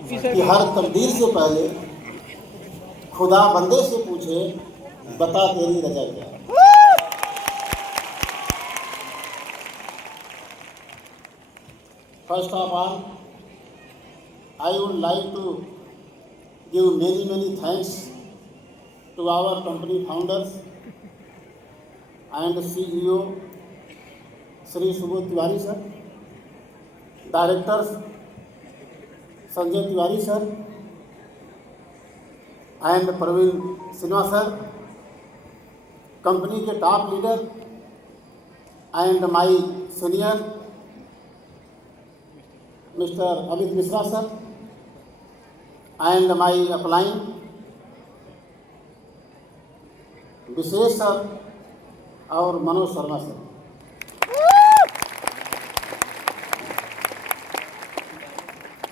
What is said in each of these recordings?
कि हर तकदीर से पहले खुदा बंदे से पूछे, बता तेरी रजा क्या। First of all, I would like to give many thanks to our company founders and CEO Shri Subodh Tiwari sir, directors Sanjay Tiwari sir and Praveen Sinha sir, company के top leader and my senior mister Amit Mishra sir and my upline Vishesh sir और Manoj Sharma sir.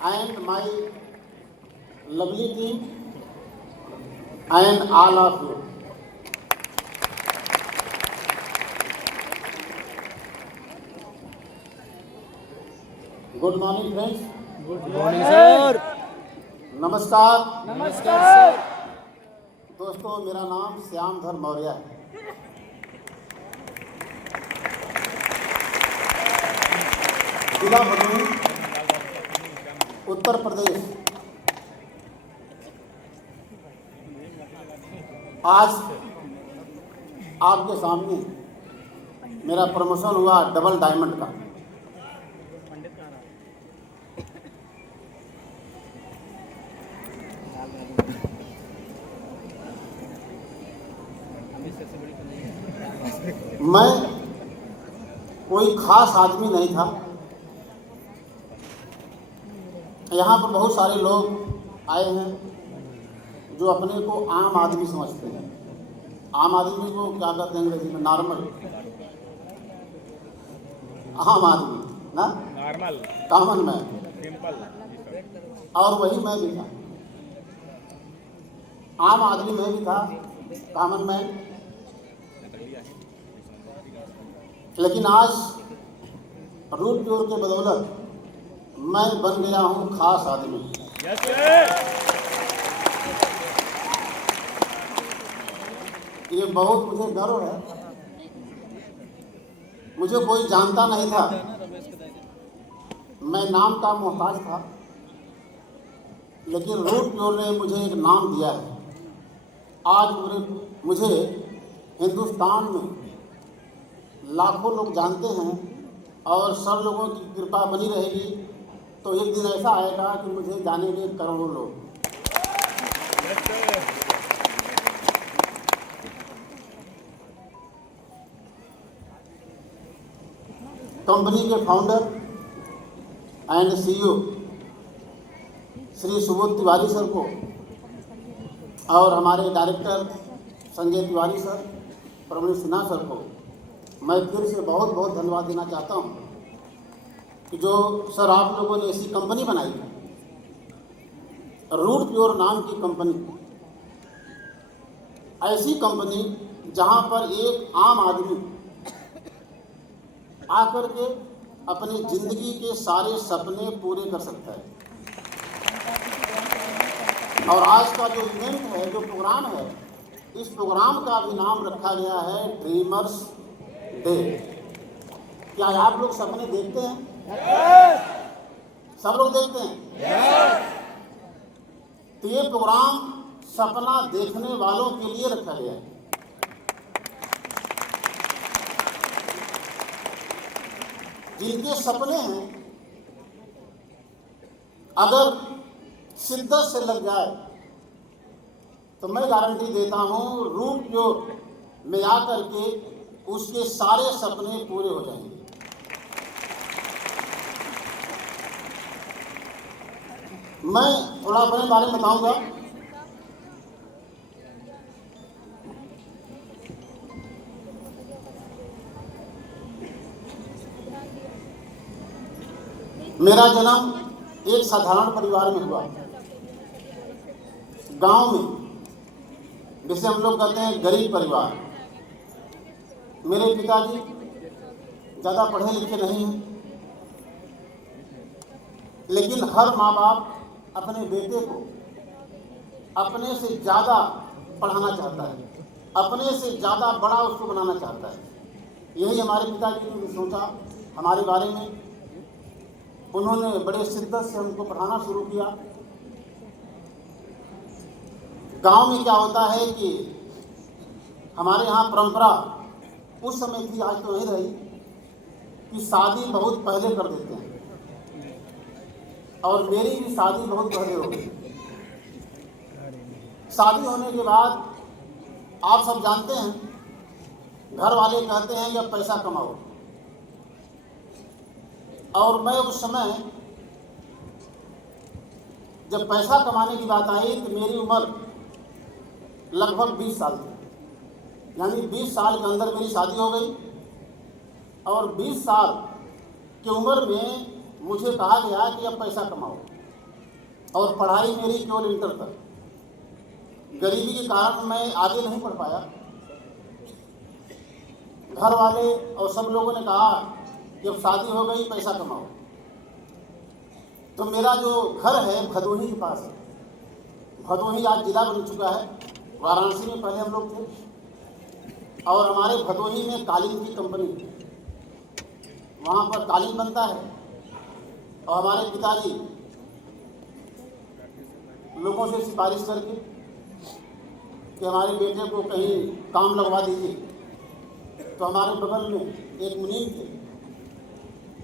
And my lovely team and all of you. Good morning friends. Good morning sir. नमस्कार। नमस्कार दोस्तों, मेरा नाम श्यामधर मौर्य है। जिला भदोही, उत्तर प्रदेश। आज आपके सामने मेरा प्रमोशन हुआ डबल डायमंड का। मैं कोई खास आदमी नहीं था। यहाँ पर बहुत सारे लोग आए हैं जो अपने को आम आदमी समझते हैं। आम आदमी को क्या कहते हैं अंग्रेजी में? नॉर्मल, आम आदमी ना, नॉर्मल, कॉमन मैन। सिंपल। और वही मैं भी था, आम आदमी मैं भी था, कॉमन मैन। लेकिन आज रूट प्योर के बदौलत मैं बन गया हूँ खास आदमी। ये बहुत मुझे गर्व है। मुझे कोई जानता नहीं था, मैं नाम का मोहताज था, लेकिन रूट प्योर ने मुझे एक नाम दिया है। आज मुझे हिंदुस्तान में लाखों लोग जानते हैं और सब लोगों की कृपा बनी रहेगी तो एक दिन ऐसा आएगा कि मुझे जानेंगे करोड़ों लोग। कंपनी के founder and CEO Shri Subodh Tiwari sir को और हमारे director Sanjay Tiwari sir, Praveen Sinha sir को मैं फिर से बहुत बहुत धन्यवाद देना चाहता हूं कि जो सर आप लोगों ने ऐसी कंपनी बनाई, रूट प्योर नाम की कंपनी। ऐसी कंपनी जहां पर एक आम आदमी आकर के अपनी जिंदगी के सारे सपने पूरे कर सकता है। और आज का जो इवेंट है, जो प्रोग्राम है, इस प्रोग्राम का भी नाम रखा गया है ड्रीमर्स डे। क्या आप लोग सपने देखते हैं? सब लोग देखते हैं। तो ये प्रोग्राम सपना देखने वालों के लिए रखा गया है। जिनके सपने हैं, अगर शिद्दत से लग जाए तो मैं गारंटी देता हूं रूट प्योर में आकर के उसके सारे सपने पूरे हो जाएंगे। मैं थोड़ा अपने बारे में बताऊंगा। मेरा जन्म एक साधारण परिवार में हुआ, गांव में, जिसे हम लोग कहते हैं गरीब परिवार। मेरे पिताजी ज़्यादा पढ़े लिखे नहीं हैं, लेकिन हर माँ बाप अपने बेटे को अपने से ज़्यादा पढ़ाना चाहता है, अपने से ज़्यादा बड़ा उसको बनाना चाहता है। यही हमारे पिताजी ने सोचा हमारे बारे में। उन्होंने बड़े शिद्दत से हमको पढ़ाना शुरू किया। गांव में क्या होता है कि हमारे यहाँ परंपरा उस समय थी, आज तो नहीं रही, कि शादी बहुत पहले कर देते हैं, और मेरी भी शादी बहुत पहले हो गई। शादी होने के बाद आप सब जानते हैं, घर वाले कहते हैं कि अब पैसा कमाओ, और मैं उस समय जब पैसा कमाने की बात आई तो मेरी उम्र लगभग 20 साल थी। यानी 20 साल के अंदर मेरी शादी हो गई, और 20 साल की उम्र में मुझे कहा गया कि अब पैसा कमाओ, और पढ़ाई मेरी केवल इंटर तक। गरीबी के कारण मैं आगे नहीं पढ़ पाया। घर वाले और सब लोगों ने कहा कि अब शादी हो गई, पैसा कमाओ। तो मेरा जो घर है भदोही के पास है। भदोही आज जिला बन चुका है। वाराणसी में पहले हम लोग थे, और हमारे भदोही में कालीन की कंपनी है, वहाँ पर कालीन बनता है। और हमारे पिताजी लोगों से सिफारिश करके कि हमारे बेटे को कहीं काम लगवा दीजिए, तो हमारे बगल में एक मुनीम थे,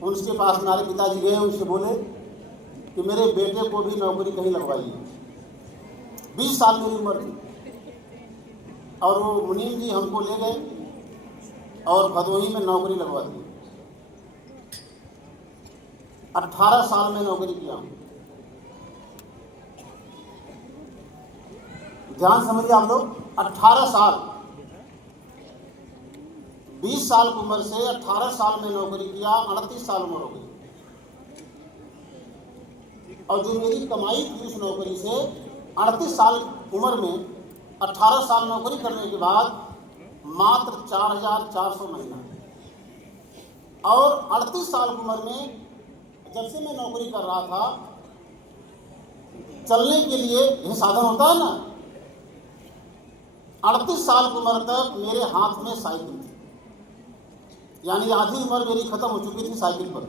उनके पास हमारे पिताजी गए, उनसे बोले कि मेरे बेटे को भी नौकरी कहीं लगवाइए। 20 साल मेरी उम्र थी, और वो मुनीम जी हमको ले गए और भदोही में नौकरी लगवा दी। 18 साल में नौकरी किया हूँ। ध्यान समझिए आप लोग, 18 साल, 20 साल की उम्र से 18 साल में नौकरी किया, 38 साल उम्र हो गई। और जो मेरी कमाई थी उस नौकरी से 38 साल उम्र में 18 साल नौकरी करने के बाद मात्र 4,400 महीना, और 38 साल की उम्र में जब से मैं नौकरी कर रहा था, चलने के लिए यह साधन होता है ना, 38 साल की उम्र तक मेरे हाथ में साइकिल थी। यानी आधी उम्र मेरी खत्म हो चुकी थी साइकिल पर।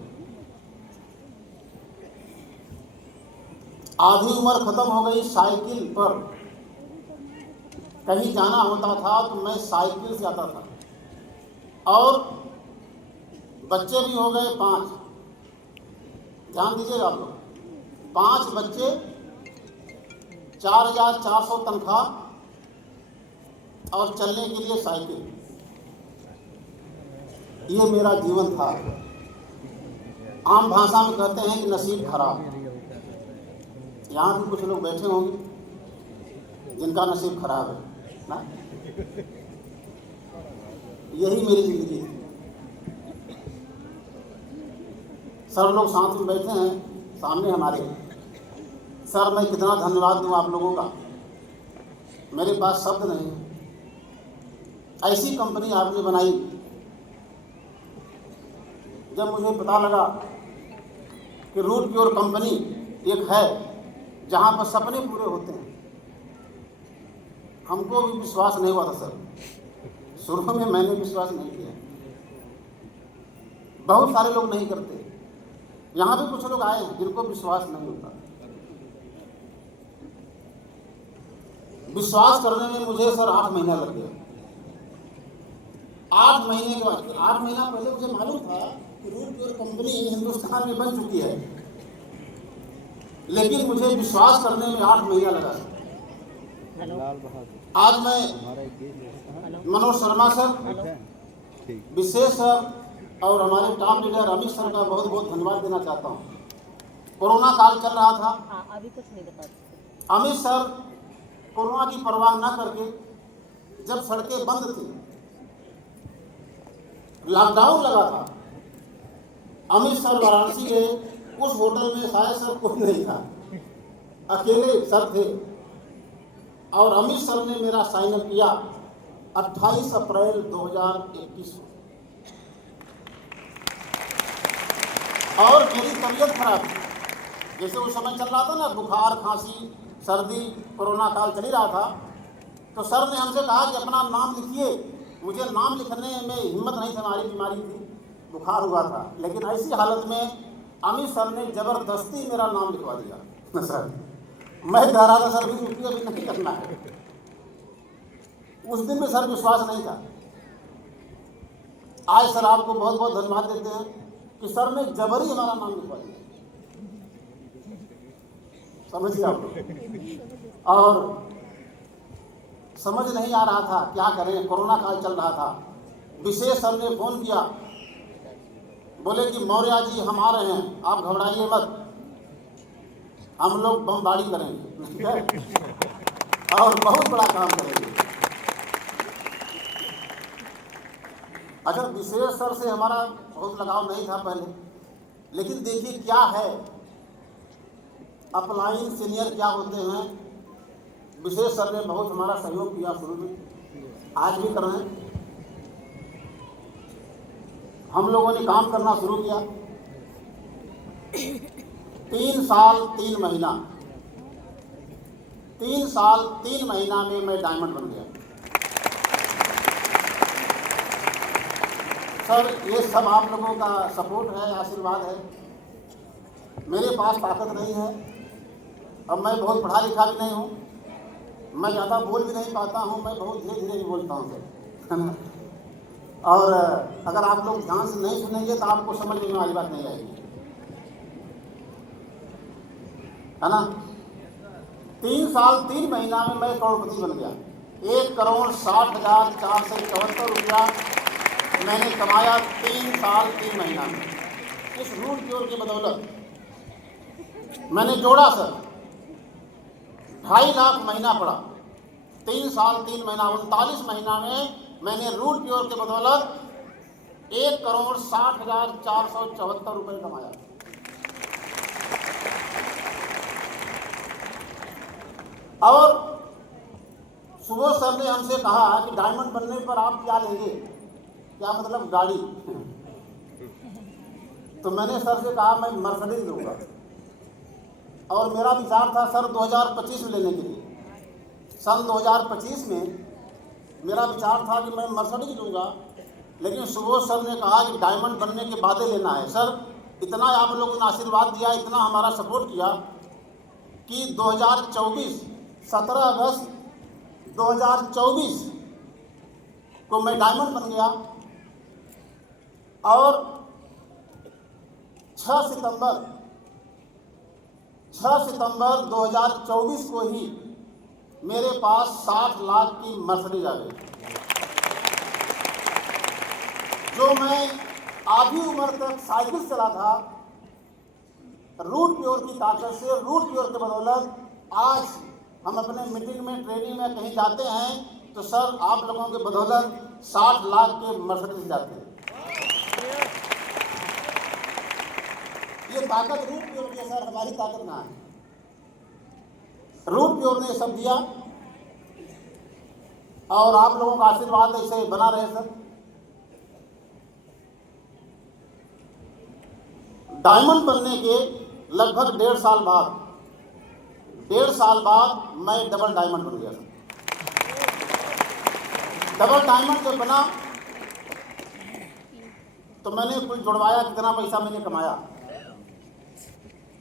आधी उम्र खत्म हो गई साइकिल पर। कहीं जाना होता था तो मैं साइकिल से आता था, और बच्चे भी हो गए 5। ध्यान दीजिएगा आप लोग, 5 बच्चे, 4,400 तनख्वाह, और चलने के लिए साइकिल। ये मेरा जीवन था। आम भाषा में कहते हैं कि नसीब खराब। यहाँ भी कुछ लोग बैठे होंगे जिनका नसीब खराब है ना। यही मेरी जिंदगी थी। सर लोग साथ में बैठे हैं सामने हमारे। सर, मैं कितना धन्यवाद दूँ आप लोगों का, मेरे पास शब्द नहीं। ऐसी कंपनी आपने बनाई। जब मुझे पता लगा कि रूट प्योर कंपनी एक है जहाँ पर सपने पूरे होते हैं, हमको भी विश्वास नहीं हुआ था सर। शुरू में मैंने विश्वास नहीं किया। बहुत सारे लोग नहीं करते। यहाँ भी कुछ लोग आए हैं जिनको विश्वास नहीं होता। विश्वास करने में मुझे सर 8 महीना लग गया। 8 महीने के बाद, 8 महीना पहले मुझे मालूम था कि रूट प्योर कंपनी हिंदुस्तान में बन चुकी है, लेकिन मुझे विश्वास करने में 8 महीना लगा। आज मैं मनोज शर्मा सर, विशेष सर और हमारे टॉप लीडर अमित सर का बहुत बहुत धन्यवाद देना चाहता हूँ। कोरोना काल चल रहा था। अभी कुछ नहीं बता। अमित सर कोरोना की परवाह न करके, जब सड़कें बंद थी, लॉकडाउन लगा था, अमित सर वाराणसी गए। उस होटल में शायद सर कोई नहीं था, अकेले सर थे, और अमित सर ने मेरा साइन अप किया 28 अप्रैल 2021 को। और मेरी तबीयत खराब थी, जैसे उस समय चल रहा था ना, बुखार, खांसी, सर्दी, कोरोना काल चल ही रहा था, तो सर ने हमसे कहा कि अपना नाम लिखिए। मुझे नाम लिखने में हिम्मत नहीं थी, हमारी बीमारी थी, बुखार हुआ था, लेकिन ऐसी हालत में अमित सर ने ज़बरदस्ती मेरा नाम लिखवा दिया। सर मैं कह रहा था सर अभी नहीं करना है। उस दिन में सर विश्वास नहीं था। आज सर आपको बहुत बहुत धन्यवाद देते हैं कि सर ने जबरी हमारा नाम लिखवा दिया, समझिए आप लोग। और समझ नहीं आ रहा था क्या करें, कोरोना काल चल रहा था। विशेष सर ने फोन किया, बोले कि मौर्य जी हम आ रहे हैं, आप घबराइए मत, हम लोग बमबारी करेंगे, ठीक है, और बहुत बड़ा काम करेंगे। अच्छा, विशेष सर से हमारा बहुत लगाव नहीं था पहले, लेकिन देखिए क्या है, अपलाइन सीनियर क्या होते हैं। विशेष सर ने बहुत हमारा सहयोग किया शुरू में, आज भी कर रहे हैं। हम लोगों ने काम करना शुरू किया। 3 साल 3 महीना 3 साल 3 महीना में मैं डायमंड बन गया। सर ये सब आप लोगों का सपोर्ट है, आशीर्वाद है। मेरे पास ताकत नहीं है, अब मैं बहुत पढ़ा लिखा भी नहीं हूँ, मैं ज़्यादा बोल भी नहीं पाता हूँ, मैं बहुत धीरे धीरे भी बोलता हूँ सर। और अगर आप लोग ध्यान से नहीं सुनेंगे तो आपको समझ में वाली बात नहीं आएगी, है ना। 3 साल 3 महीना में मैं करोड़पति बन गया। 1,60,474 रुपया मैंने कमाया 3 साल 3 महीना में। इस रूट प्योर की बदौलत मैंने जोड़ा सर, 2.5 लाख महीना पड़ा। 3 साल 3 महीना 39 महीना में मैंने रूट प्योर के बदौलत 1,60,474 रुपये कमाया। और सुबह सर ने हमसे कहा कि डायमंड बनने पर आप क्या लेंगे, क्या मतलब गाड़ी। तो मैंने सर से कहा मैं मर्सिडीज लूँगा, और मेरा विचार था सर 2025 में लेने के लिए। सन 2025 में मेरा विचार था कि मैं मर्सिडीज लूँगा, लेकिन सुबह सर ने कहा कि डायमंड बनने के बाद लेना है। सर इतना आप लोगों ने आशीर्वाद दिया, इतना हमारा सपोर्ट किया कि 2024 17 अगस्त 2024 को मैं डायमंड बन गया, और 6 सितंबर 2024 को ही मेरे पास 60 लाख की मर्सिडीज आ गई। जो मैं आधी उम्र तक साइकिल चला था, रूट प्योर की ताकत से, रूट प्योर के बदौलत आज हम अपने मीटिंग में, ट्रेनिंग में कहीं जाते हैं तो सर आप लोगों के बदौलत 60 लाख के मर्सिडीज जाते हैं। ये ताकत रूट प्योर की है सर, हमारी ताकत ना है। रूट प्योर ने सब दिया, और आप लोगों का आशीर्वाद ऐसे बना रहे सर। डायमंड बनने के लगभग 1.5 साल बाद मैं डबल डायमंड बन गया। डबल डायमंड जब बना तो मैंने कुल जुड़वाया, कितना पैसा मैंने कमाया,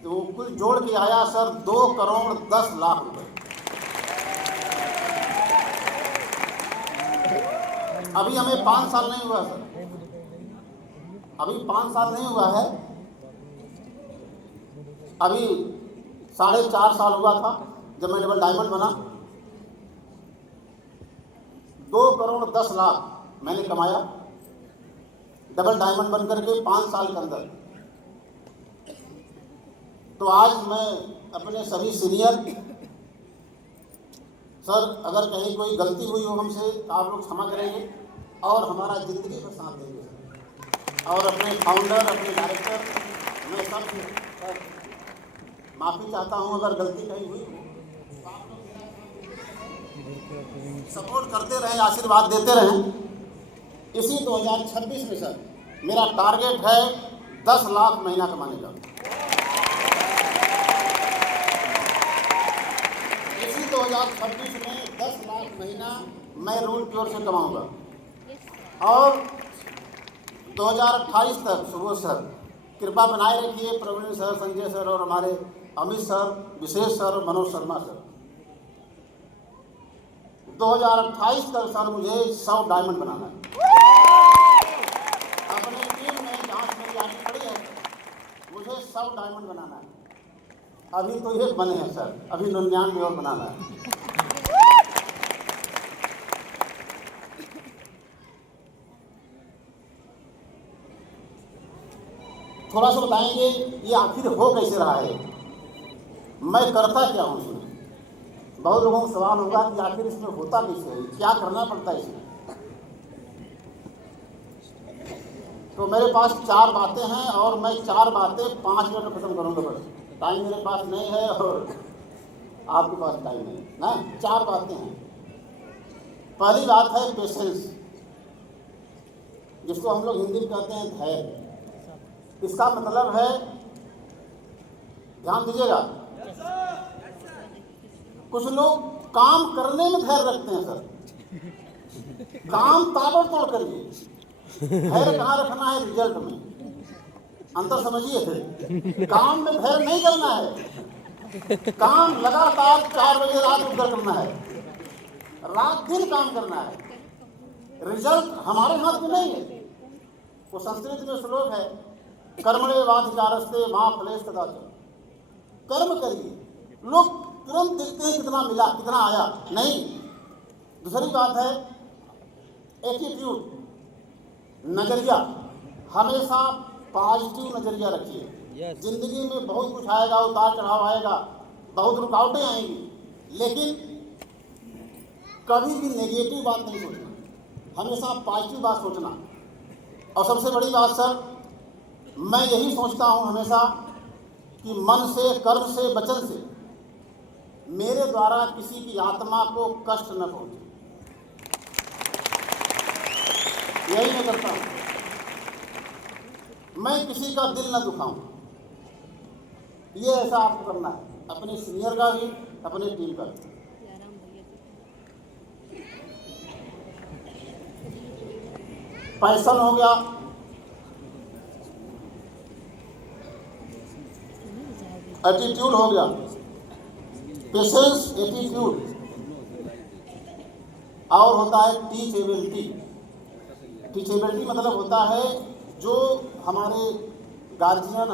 तो कुल जोड़ के आया सर 2,10,00,000 रुपए। अभी हमें 5 साल नहीं हुआ सर, अभी 5 साल नहीं हुआ है, अभी 4.5 साल हुआ था जब मैं डबल डायमंड बना। 2,10,00,000 मैंने कमाया डबल डायमंड बन करके 5 साल के अंदर। तो आज मैं अपने सभी सीनियर सर, अगर कहीं कोई गलती हुई हो हमसे तो आप लोग क्षमा करेंगे और हमारा ज़िंदगी में साथ देंगे। और अपने फाउंडर, अपने डायरेक्टर, मैं सब माफ़ी चाहता हूं अगर गलती कहीं हुई हो। सपोर्ट करते रहें, आशीर्वाद देते रहें। इसी 2026 में सर मेरा टारगेट है 10 लाख महीना कमाने का। 2026 में 10 लाख महीना मैं रूल की ओर से कमाऊंगा और 2028 तक सुबोध सर कृपा बनाए रखिए, प्रवीण सर, संजय सर और हमारे अमित सर, विशेष सर और मनोज शर्मा सर, 2028 तक सर मुझे 100 डायमंड बनाना है। अपनी टीम में जहाँ मेरी आनी पड़ी है मुझे 100 डायमंड बनाना है। अभी तो ये बने हैं सर, अभी 99 और बनाना है। थोड़ा सा बताएंगे ये आखिर हो कैसे रहा है, मैं करता क्या हूँ इसमें। बहुत लोगों को सवाल होगा कि आखिर इसमें होता कैसे है, क्या करना पड़ता है इसमें। तो मेरे पास 4 बातें हैं और मैं 4 बातें 5 मिनट में खत्म करूँगा। बस टाइम मेरे पास नहीं है और आपके पास टाइम नहीं है ना। 4 बातें हैं। पहली बात है पेशेंस, जिसको हम लोग हिंदी में कहते हैं धैर्य। इसका मतलब है, ध्यान दीजिएगा, कुछ लोग काम करने में धैर्य रखते हैं सर, काम ताबड़तोड़ करिए, धैर्य कहाँ रखना है, रिजल्ट में। अंतर समझिए, काम में धैर्य नहीं करना है, काम लगातार 4 बजे रात उठकर करना है, रात दिन काम करना है, रिजल्ट हमारे हाथ में नहीं है। वो संस्कृत में श्लोक है, कर्मण्येवाधिकारस्ते मा फलेषु कदाचन। कर्म करिए, लोग तुरंत देखते हैं कितना मिला, कितना आया, नहीं। दूसरी बात है एटीट्यूड, नजरिया, हमेशा पॉजिटिव नजरिया रखिए। जिंदगी में बहुत कुछ आएगा, उतार चढ़ाव आएगा, बहुत रुकावटें आएंगी, लेकिन कभी भी नेगेटिव बात नहीं सोचना, हमेशा पॉजिटिव बात सोचना। और सबसे बड़ी बात सर, मैं यही सोचता हूँ हमेशा कि मन से, कर्म से, वचन से मेरे द्वारा किसी की आत्मा को कष्ट न पहुंचे, यही मैं करता हूँ। मैं किसी का दिल न दुखाऊं, ये ऐसा आपको करना है, अपने सीनियर का भी, अपने टीम का भी। पैशन हो गया, एटीट्यूड हो गया, पेशेंस, एटीट्यूड, और होता है टीचेबिलिटी। टीचेबिलिटी मतलब होता है जो हमारे गार्जियन